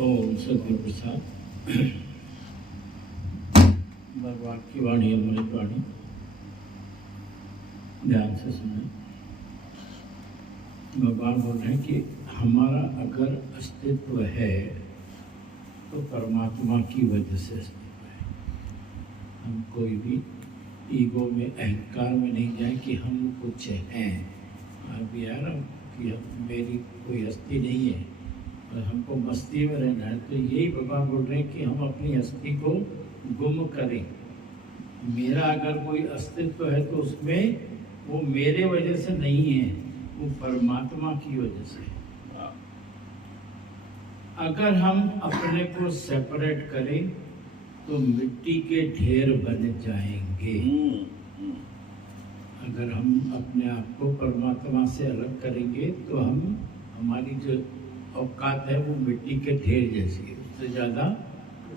ओम सदगुरु प्रसाद। भगवान की वाणी अमृत वाणी ध्यान से सुने। भगवान बोल रहे हैं कि हमारा अगर अस्तित्व है तो परमात्मा की वजह से अस्तित्व है। हम कोई भी ईगो में, अहंकार में नहीं जाए कि हम कुछ हैं। अभी यार कि मेरी कोई हस्ती नहीं है और हमको मस्ती में रहना है, तो यही भगवान बोल रहे हैं कि हम अपनी हस्ती को गुम करें। मेरा अगर कोई अस्तित्व है तो उसमें वो मेरे वजह से नहीं है, वो परमात्मा की वजह से। अगर हम अपने को सेपरेट करें तो मिट्टी के ढेर बन जाएंगे। अगर हम अपने आप को परमात्मा से अलग करेंगे तो हमारी जो औकात है वो मिट्टी के ढेर जैसी है, उससे ज़्यादा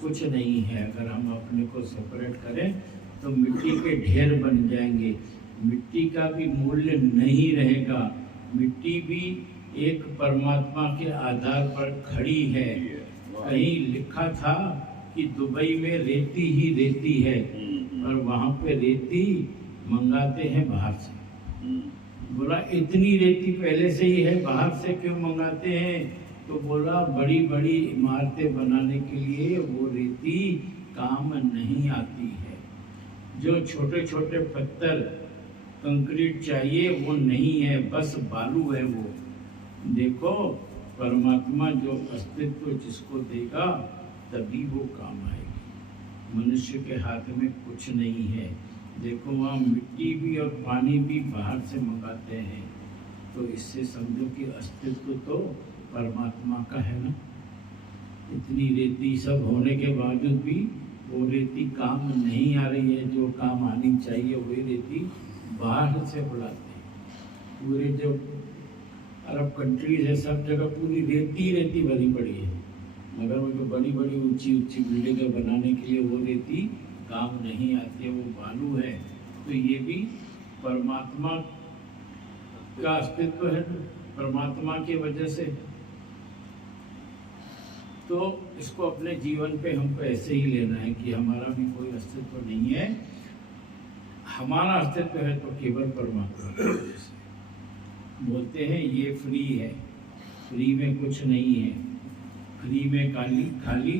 कुछ नहीं है। अगर हम अपने को सेपरेट करें तो मिट्टी के ढेर बन जाएंगे। मिट्टी का भी मूल्य नहीं रहेगा। मिट्टी भी एक परमात्मा के आधार पर खड़ी है। कहीं लिखा था कि दुबई में रेती ही रेती है, और वहाँ पे रेती मंगाते हैं बाहर से। बोला इतनी रेती पहले से ही है, बाहर से क्यों मंगाते हैं? तो बोला बड़ी बड़ी इमारतें बनाने के लिए वो रेती काम नहीं आती है। जो छोटे छोटे पत्थर कंक्रीट चाहिए वो नहीं है, बस बालू है वो। देखो परमात्मा जो अस्तित्व जिसको देगा तभी वो काम आएगी। मनुष्य के हाथ में कुछ नहीं है। देखो वहाँ मिट्टी भी और पानी भी बाहर से मंगाते हैं, तो इससे समझो कि अस्तित्व तो परमात्मा का है ना। इतनी रेती सब होने के बावजूद भी वो रेती काम नहीं आ रही है। जो काम आनी चाहिए वही रेती बाहर से बुलाते हैं। पूरे जो अरब कंट्रीज है सब जगह पूरी रेती रेती भरी पड़ी है, मगर वो जो बड़ी बड़ी ऊंची ऊंची बिल्डिंगें बनाने के लिए वो रेती काम नहीं आती है, वो बालू है। तो ये भी परमात्मा का अस्तित्व है, परमात्मा की वजह से। तो इसको अपने जीवन पे हमको ऐसे ही लेना है कि हमारा भी कोई अस्तित्व नहीं है। हमारा अस्तित्व है तो केवल परमात्मा की वजह से। बोलते हैं ये फ्री है, फ्री में कुछ नहीं है। फ्री में खाली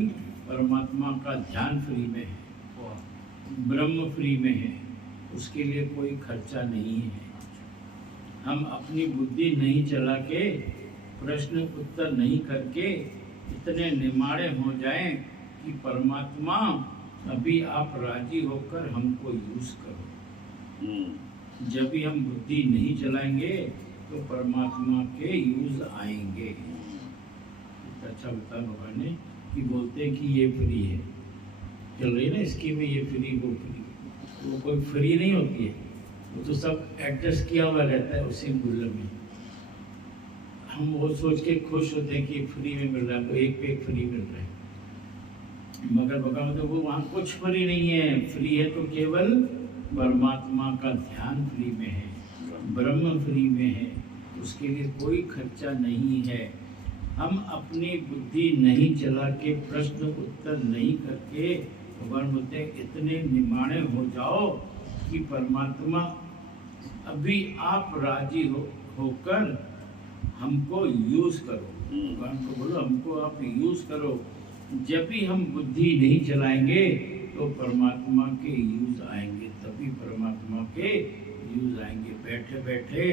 परमात्मा का ध्यान फ्री में है, ब्रह्म फ्री में है, उसके लिए कोई खर्चा नहीं है। हम अपनी बुद्धि नहीं चला के, प्रश्न उत्तर नहीं करके इतने निमाड़े हो जाएं कि परमात्मा अभी आप राजी होकर हमको यूज करो। जब भी हम बुद्धि नहीं चलाएंगे तो परमात्मा के यूज आएंगे। अच्छा बता भगवान ने कि बोलते हैं कि ये फ्री है, चल रही ना स्कीम में, ये फ्री वो फ्री। वो कोई फ्री नहीं होती है, वो तो सब एडजस्ट किया हुआ रहता है उसी मूल्य में। हम वो सोच के खुश होते हैं कि फ्री में मिल रहा है, तो एक पे एक फ्री मिल रहा है। मगर भगवान तो वो वहाँ कुछ फ्री नहीं है। फ्री है तो केवल परमात्मा का ध्यान फ्री में है, ब्रह्म फ्री में है, उसके लिए कोई खर्चा नहीं है। हम अपनी बुद्धि नहीं चला के, प्रश्न उत्तर नहीं करके, भगवान बोलते हैं इतने निमाणे हो जाओ कि परमात्मा अभी आप राजी होकर हमको यूज करो। भगवान को बोलो हमको आप यूज करो। जब भी हम बुद्धि नहीं चलाएंगे तो परमात्मा के यूज आएंगे, तभी परमात्मा के यूज आएंगे। बैठे बैठे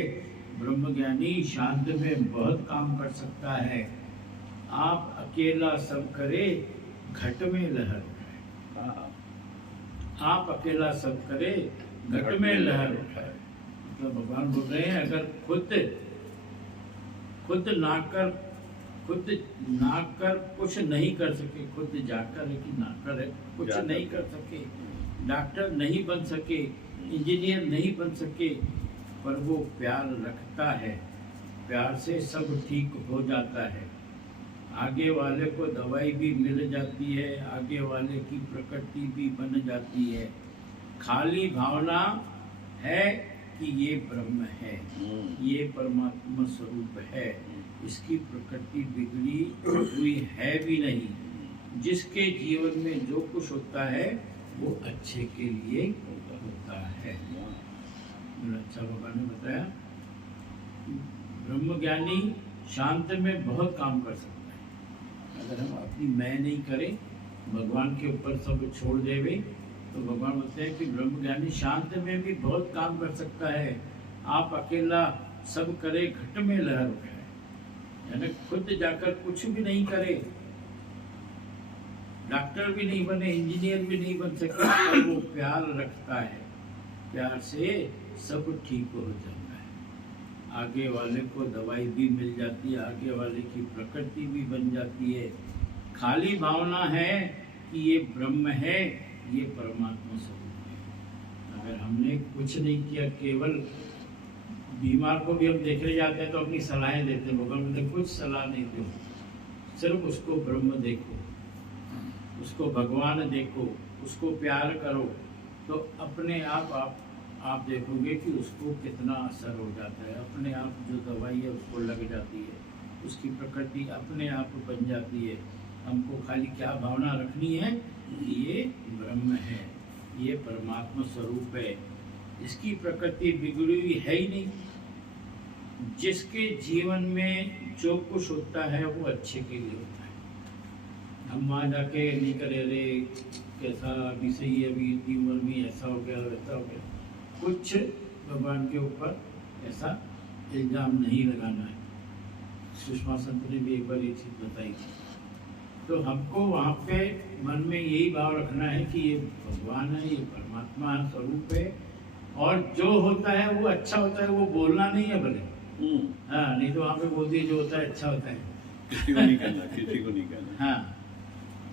ब्रह्मज्ञानी शांत में बहुत काम कर सकता है। आप अकेला सब करे घट में लहर उठाए। आप अकेला सब करे घट में लहर उठाए। मतलब भगवान बोल रहे हैं अगर खुद ना कर कुछ नहीं कर सके, खुद जाकर है कि ना कर है कुछ नहीं कर सके, डॉक्टर नहीं बन सके, इंजीनियर नहीं बन सके, पर वो प्यार रखता है, प्यार से सब ठीक हो जाता है। आगे वाले को दवाई भी मिल जाती है, आगे वाले की प्रकृति भी बन जाती है। खाली भावना है कि ये ब्रह्म है, ये परमात्मा स्वरूप है। इसकी प्रकृति बिगड़ी हुई है भी नहीं। जिसके जीवन में जो कुछ होता है वो अच्छे के लिए होता है। अच्छा बाबा ने बताया ब्रह्मज्ञानी शांत में बहुत काम कर सकता है। अगर हम अपनी मैं नहीं करें, भगवान के ऊपर सब छोड़ देवे, तो भगवान बोलते हैं कि ब्रह्मज्ञानी शांत में भी बहुत काम कर सकता है। आप अकेला सब करे, घट में लहर उठाए, यानी खुद जाकर कुछ भी नहीं करे, डॉक्टर भी नहीं बने, इंजीनियर भी नहीं बन सके, पर वो प्यार रखता है, प्यार से सब ठीक हो जाता है। आगे वाले को दवाई भी मिल जाती है, आगे वाले की प्रकृति भी बन जाती है। खाली भावना है कि ये ब्रह्म है, ये परमात्मा स्वरूप है। अगर हमने कुछ नहीं किया, केवल बीमार को भी हम देखने जाते हैं तो अपनी सलाहें देते हैं, भगवान बोलते कुछ सलाह नहीं दो, सिर्फ उसको ब्रह्म देखो, उसको भगवान देखो, उसको प्यार करो, तो अपने आप देखोगे कि उसको कितना असर हो जाता है। अपने आप जो दवाई है उसको लग जाती है, उसकी प्रकृति अपने आप बन जाती है। हमको खाली क्या भावना रखनी है कि ये ब्रह्म है, ये परमात्मा स्वरूप है, इसकी प्रकृति बिगड़ी हुई है ही नहीं। जिसके जीवन में जो कुछ होता है वो अच्छे के लिए होता है। हम वहाँ जाके नहीं करे, अरे कैसा अभी सही है, अभी इतनी उम्र में ऐसा हो गया वैसा हो गया, कुछ भगवान के ऊपर ऐसा इल्ज़ाम नहीं लगाना है। सुषमा संत ने भी एक बार ये चीज़ बताई थी। तो हमको वहाँ पे मन में यही भाव रखना है कि ये भगवान है, ये परमात्मा स्वरूप है, और जो होता है वो अच्छा होता है, वो बोलना नहीं है भले। हाँ, नहीं तो वहाँ पे बोल दिए जो होता है अच्छा होता है, किसी को नहीं कहना, किसी को नहीं कहना। हाँ,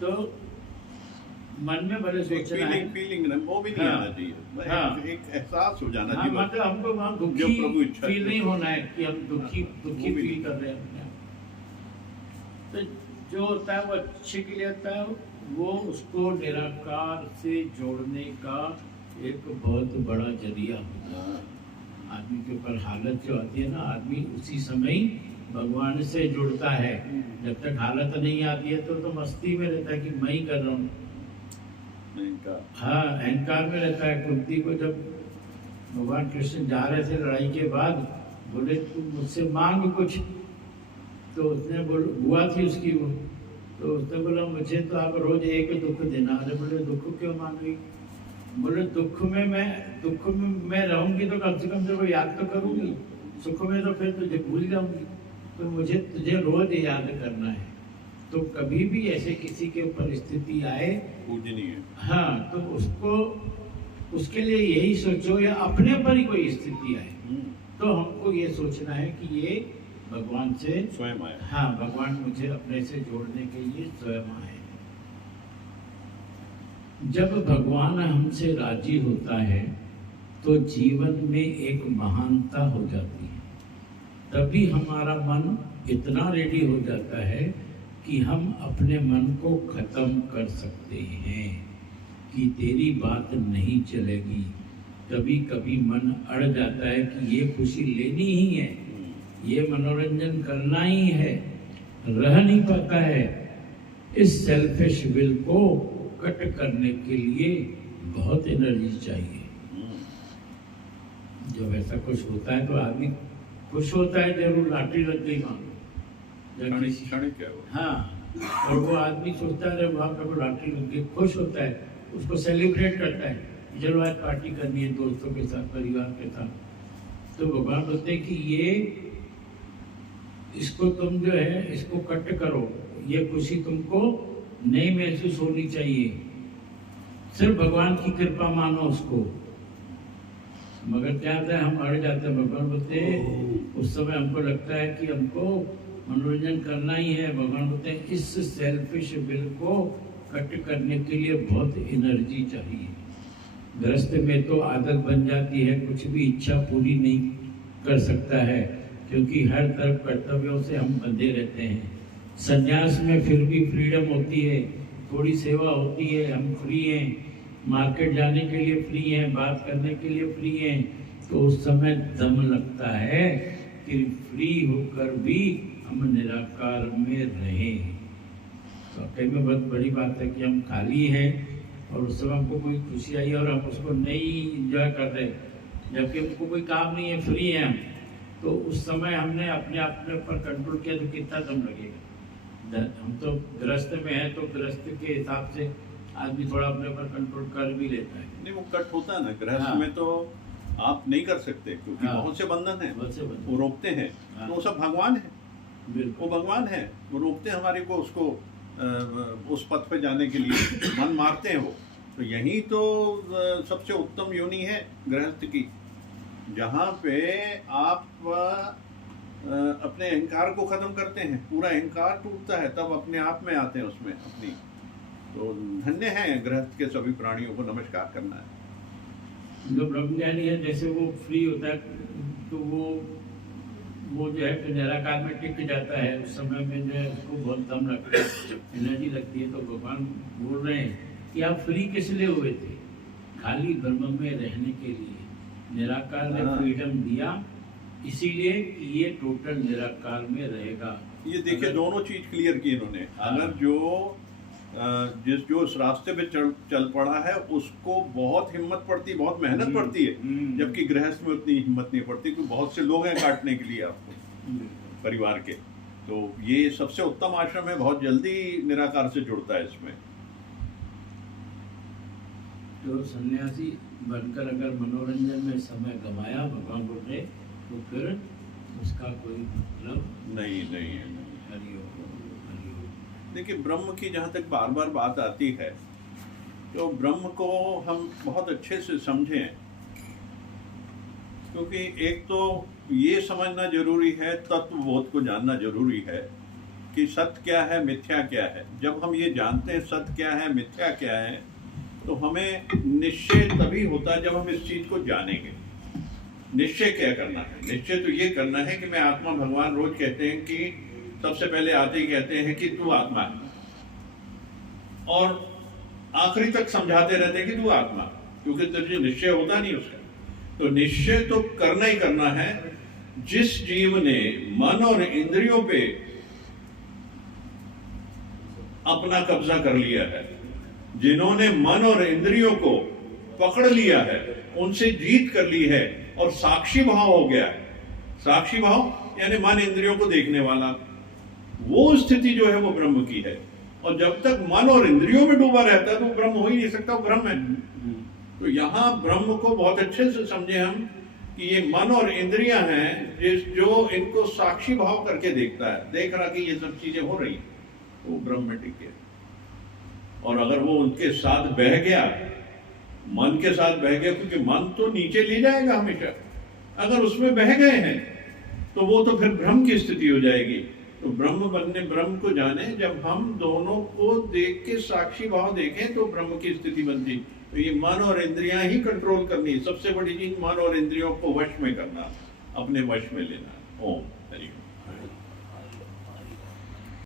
तो मन में भले सोचना है, फीलिंग वो भी नहीं आना चाहिए। हाँ, एक एहसास हो जाना चाहिए। मतलब हमको वहाँ दुखी फील नहीं होना है कि हम दुखी फील कर रहे हैं। तो जो होता है वो अच्छे के लिए होता है, वो उसको निराकार से जोड़ने का एक बहुत बड़ा जरिया होता है। आदमी के ऊपर हालत जो आती है ना, आदमी उसी समय भगवान से जुड़ता है। जब तक हालत नहीं आती है तो मस्ती में रहता है कि मैं ही कर रहा हूँ। हाँ, अहंकार में रहता है। कुंती को जब भगवान कृष्ण जा रहे थे लड़ाई के बाद, बोले तुम मुझसे मांग कुछ, तो उसने बुआ थी उसकी वो, तो उसने बोला मुझे तो आप रोज एक दुख देना। अरे बोले दुख क्यों मांग रही? बोले दुख में मैं रहूंगी तो कम से कम तेरे को याद तो करूंगी, सुख में तो फिर तुझे भूल जाऊंगी, तो मुझे तुझे रोज याद करना है। तो कभी भी ऐसे किसी के ऊपर स्थिति आए, पूजनीय, हाँ, तो उसके लिए यही सोचो, या अपने पर ही कोई स्थिति आए तो हमको ये सोचना है कि ये भगवान से स्वयं आए। हाँ, भगवान मुझे अपने से जोड़ने के लिए स्वयं आए। जब भगवान हमसे राजी होता है तो जीवन में एक महानता हो जाती है। तभी हमारा मन इतना रेडी हो जाता है कि हम अपने मन को खत्म कर सकते हैं कि तेरी बात नहीं चलेगी। कभी कभी मन अड़ जाता है कि ये खुशी लेनी ही है, ये मनोरंजन करना ही है, रह नहीं पाता है। इस सेल्फिश विल को कट करने के लिए बहुत एनर्जी चाहिए। जब ऐसा कुछ होता है तो आदमी खुश होता है, जरूर लॉटरी लग गई मानो, हाँ, और वो आदमी सोचता है वहाँ पर लॉटरी लग गई, खुश होता है, उसको सेलिब्रेट करता है, चलो आज पार्टी करनी है दोस्तों के साथ, परिवार के साथ। तो भगवान बोलते हैं कि ये इसको तुम जो है इसको कट करो, ये खुशी तुमको नहीं महसूस होनी चाहिए, सिर्फ भगवान की कृपा मानो उसको। मगर क्या होता है, हम अड़ जाते हैं। भगवान बोलते हैं उस समय हमको लगता है कि हमको मनोरंजन करना ही है। भगवान बोलते हैं इस सेल्फिश विल को कट करने के लिए बहुत एनर्जी चाहिए। गृहस्थ में तो आदत बन जाती है, कुछ भी इच्छा पूरी नहीं कर सकता है क्योंकि हर तरफ कर्तव्यों से हम बंधे रहते हैं। संन्यास में फिर भी फ्रीडम होती है, थोड़ी सेवा होती है, हम फ्री हैं, मार्केट जाने के लिए फ्री हैं, बात करने के लिए फ्री हैं। तो उस समय दम लगता है कि फ्री होकर भी हम निराकार में रहें। वाकई में बहुत बड़ी बात है कि हम खाली हैं और उस समय हमको कोई खुशी आई और हम उसको नहीं इंजॉय कर रहे, जबकि हमको कोई काम नहीं है, फ्री हैं हम। तो उस समय हमने अपने आप के ऊपर कंट्रोल किया तो कितना दम लगेगा। हम तो गृहस्थ में हैं, तो गृहस्थ के हिसाब से आदमी थोड़ा अपने ऊपर कंट्रोल कर भी लेता है। नहीं, वो कट होता है ना गृहस्थ हाँ। में, तो आप नहीं कर सकते क्योंकि हाँ। बहुत से बंधन हैं, बहुत से बंधन। वो रोकते हैं। हाँ। तो वो सब भगवान है, बिल्कुल। वो भगवान है, वो रोकते हैं हमारे को, उसको उस पथ पे जाने के लिए मन मारते हैं वो। तो यही तो सबसे उत्तम योनि है गृहस्थ की, जहाँ पे आप अपने अहंकार को खत्म करते हैं, पूरा अहंकार टूटता है, तब अपने आप में आते हैं उसमें अपनी। तो धन्य है गृहस्थ के सभी प्राणियों को नमस्कार करना है। जो ब्रह्मज्ञानी है, जैसे वो फ्री होता है तो वो जो है फिर निराकार में टिक जाता है। उस समय में जो है उसको बहुत दम लगता है, एनर्जी लगती है। तो भगवान बोल रहे हैं कि आप फ्री किस लिए हुए थे? खाली ब्रह्म में रहने के लिए निराकार ने फ्रीडम दिया, इसीलिए कि ये टोटल निराकार में रहेगा। ये देखिए दोनों चीज क्लियर की इन्होंने। अगर जो इस रास्ते पे चल पड़ा है उसको बहुत हिम्मत पड़ती, बहुत मेहनत पड़ती है, जबकि गृहस्थ में उतनी हिम्मत नहीं पड़ती, क्योंकि बहुत से लोग हैं काटने के लिए आपको परिवार के। तो ये सबसे उत्तम आश्रम है, बहुत जल्दी निराकार से जुड़ता है इसमें। तो सन्यासी बनकर अगर मनोरंजन में समय गंवाया, भगवान बोल रहे, तो फिर उसका कोई मतलब नहीं है। हरिओम। देखिए ब्रह्म की जहाँ तक बार बार बात आती है, तो ब्रह्म को हम बहुत अच्छे से समझें, क्योंकि एक तो ये समझना जरूरी है, तत्वबोध को जानना जरूरी है कि सत्य क्या है, मिथ्या क्या है। जब हम ये जानते हैं सत्य क्या है, मिथ्या क्या है, तो हमें निश्चय तभी होता है जब हम इस चीज को जानेंगे। निश्चय क्या करना है? निश्चय तो ये करना है कि मैं आत्मा, भगवान रोज कहते हैं कि सबसे पहले आते ही कहते हैं कि तू आत्मा है, और आखिरी तक समझाते रहते हैं कि तू आत्मा, क्योंकि तुझे निश्चय होता नहीं उसका। तो निश्चय तो करना ही करना है। जिस जीव ने मन और इंद्रियों पे अपना कब्जा कर लिया है, जिन्होंने मन और इंद्रियों को पकड़ लिया है, उनसे जीत कर ली है और साक्षी भाव हो गया है। साक्षी भाव यानी मन इंद्रियों को देखने वाला, वो स्थिति जो है वो ब्रह्म की है। और जब तक मन और इंद्रियों में डूबा रहता है तो ब्रह्म हो ही नहीं सकता, वो ब्रह्म है। तो यहाँ ब्रह्म को बहुत अच्छे से समझे हम कि ये मन और इंद्रियां हैं जो इनको साक्षी भाव करके देखता है, देख रहा कि ये सब चीजें हो रही हैं, तो वो ब्रह्म में टिके। और अगर वो उनके साथ बह गया, मन के साथ बह गया, क्योंकि मन तो नीचे ले जाएगा हमेशा, अगर उसमें बह गए हैं तो वो तो फिर ब्रह्म की स्थिति हो जाएगी। तो ब्रह्म बनने, ब्रह्म को जाने, जब हम दोनों को देख के साक्षी भाव देखें तो ब्रह्म की स्थिति बनती। तो ये मन और इंद्रियां ही कंट्रोल करनी, सबसे बड़ी चीज मन और इंद्रियों को वश में करना, अपने वश में लेना। ओम हरि ओम।